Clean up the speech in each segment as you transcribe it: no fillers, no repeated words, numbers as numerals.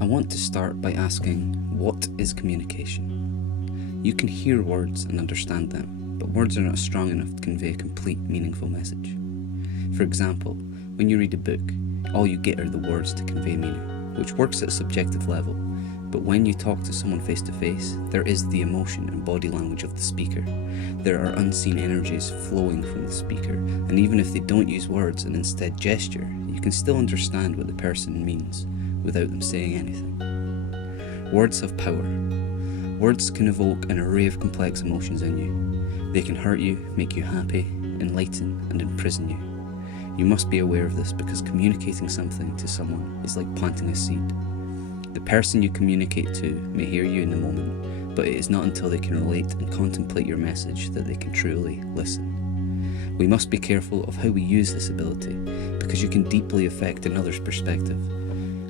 I want to start by asking, what is communication? You can hear words and understand them, but words are not strong enough to convey a complete, meaningful message. For example, when you read a book, all you get are the words to convey meaning, which works at a subjective level, but when you talk to someone face to face, there is the emotion and body language of the speaker. There are unseen energies flowing from the speaker, and even if they don't use words and instead gesture, you can still understand what the person means without them saying anything. Words have power. Words can evoke an array of complex emotions in you. They can hurt you, make you happy, enlighten, and imprison you. You must be aware of this because communicating something to someone is like planting a seed. The person you communicate to may hear you in the moment, but it is not until they can relate and contemplate your message that they can truly listen. We must be careful of how we use this ability, because you can deeply affect another's perspective.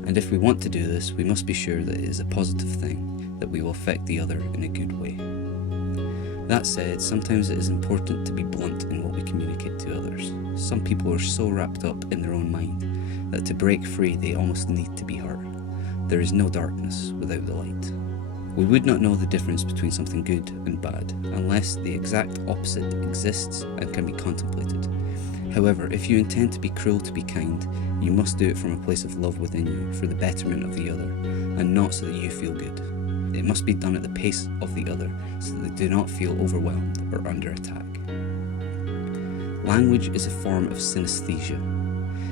And if we want to do this, we must be sure that it is a positive thing, that we will affect the other in a good way. That said, sometimes it is important to be blunt in what we communicate to others. Some people are so wrapped up in their own mind that to break free they almost need to be hurt. There is no darkness without the light. We would not know the difference between something good and bad unless the exact opposite exists and can be contemplated. However, if you intend to be cruel to be kind, you must do it from a place of love within you for the betterment of the other, and not so that you feel good. It must be done at the pace of the other so that they do not feel overwhelmed or under attack. Language is a form of synesthesia.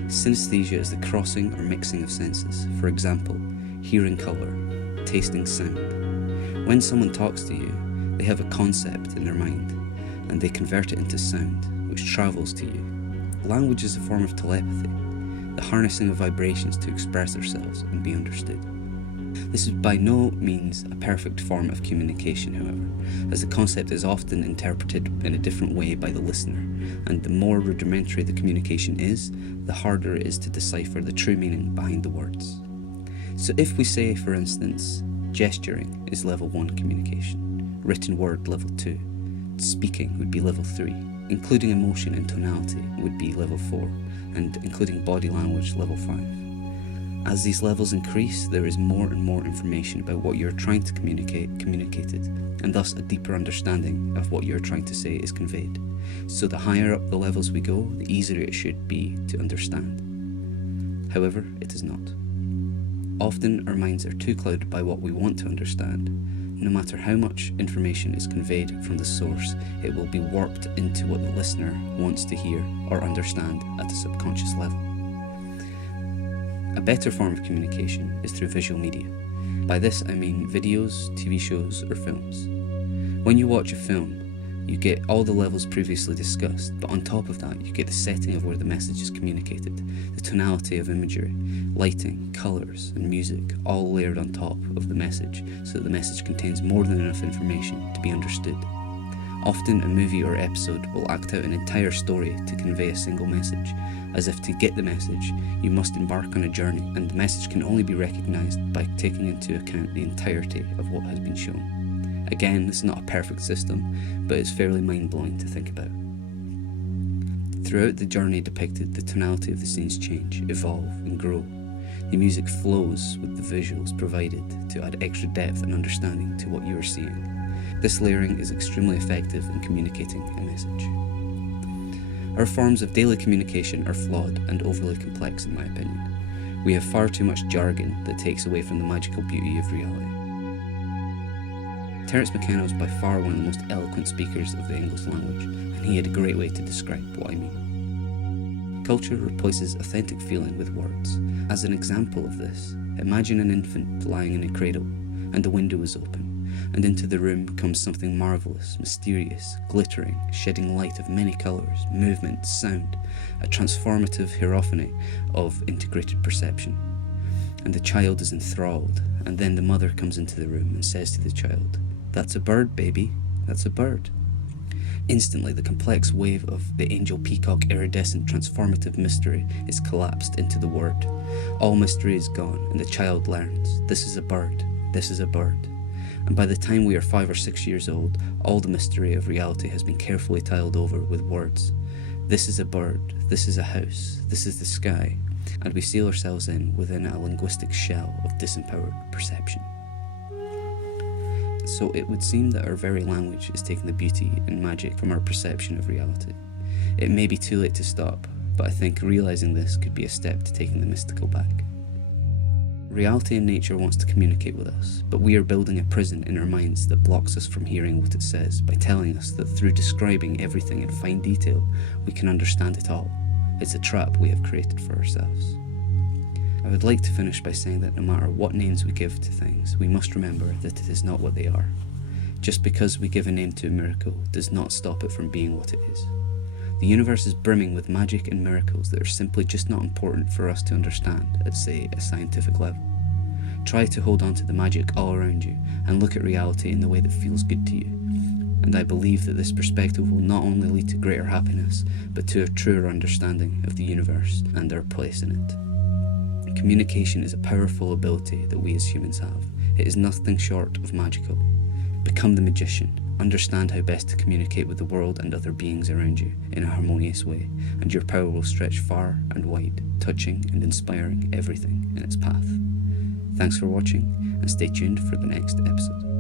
Synesthesia is the crossing or mixing of senses. For example, hearing colour, tasting sound. When someone talks to you, they have a concept in their mind, and they convert it into sound, which travels to you. Language is a form of telepathy, the harnessing of vibrations to express ourselves and be understood. This is by no means a perfect form of communication, however, as the concept is often interpreted in a different way by the listener, and the more rudimentary the communication is, the harder it is to decipher the true meaning behind the words. So if we say, for instance, gesturing is level 1 communication, written word level 2, speaking would be level 3, including emotion and tonality would be level 4, and including body language level 5. As these levels increase, there is more and more information about what you're trying to communicated, and thus a deeper understanding of what you're trying to say is conveyed. So the higher up the levels we go, the easier it should be to understand. However, it is not. Often our minds are too clouded by what we want to understand. No matter how much information is conveyed from the source, it will be warped into what the listener wants to hear or understand at a subconscious level. A better form of communication is through visual media. By this I mean videos, TV shows, or films. When you watch a film, you get all the levels previously discussed, but on top of that you get the setting of where the message is communicated, the tonality of imagery, lighting, colours and music all layered on top of the message so that the message contains more than enough information to be understood. Often a movie or episode will act out an entire story to convey a single message, as if to get the message you must embark on a journey, and the message can only be recognised by taking into account the entirety of what has been shown. Again, this is not a perfect system, but it's fairly mind-blowing to think about. Throughout the journey depicted, the tonality of the scenes change, evolve and grow. The music flows with the visuals provided to add extra depth and understanding to what you are seeing. This layering is extremely effective in communicating a message. Our forms of daily communication are flawed and overly complex in my opinion. We have far too much jargon that takes away from the magical beauty of reality. Terence McKenna was by far one of the most eloquent speakers of the English language, and he had a great way to describe what I mean. Culture replaces authentic feeling with words. As an example of this, imagine an infant lying in a cradle, and the window is open, and into the room comes something marvellous, mysterious, glittering, shedding light of many colours, movement, sound, a transformative hierophany of integrated perception. And the child is enthralled, and then the mother comes into the room and says to the child, "That's a bird, baby, that's a bird." Instantly, the complex wave of the angel peacock iridescent transformative mystery is collapsed into the word. All mystery is gone, and the child learns, this is a bird, this is a bird. And by the time we are 5 or 6 years old, all the mystery of reality has been carefully tiled over with words. This is a bird, this is a house, this is the sky. and we seal ourselves in within a linguistic shell of disempowered perception. So it would seem that our very language is taking the beauty and magic from our perception of reality. It may be too late to stop, but I think realising this could be a step to taking the mystical back. Reality in nature wants to communicate with us, but we are building a prison in our minds that blocks us from hearing what it says by telling us that through describing everything in fine detail, we can understand it all. It's a trap we have created for ourselves. I would like to finish by saying that no matter what names we give to things, we must remember that it is not what they are. Just because we give a name to a miracle does not stop it from being what it is. The universe is brimming with magic and miracles that are simply just not important for us to understand at, say, a scientific level. Try to hold on to the magic all around you and look at reality in the way that feels good to you. And I believe that this perspective will not only lead to greater happiness, but to a truer understanding of the universe and our place in it. Communication is a powerful ability that we as humans have. It is nothing short of magical. Become the magician. Understand how best to communicate with the world and other beings around you in a harmonious way, and your power will stretch far and wide, touching and inspiring everything in its path. Thanks for watching, and stay tuned for the next episode.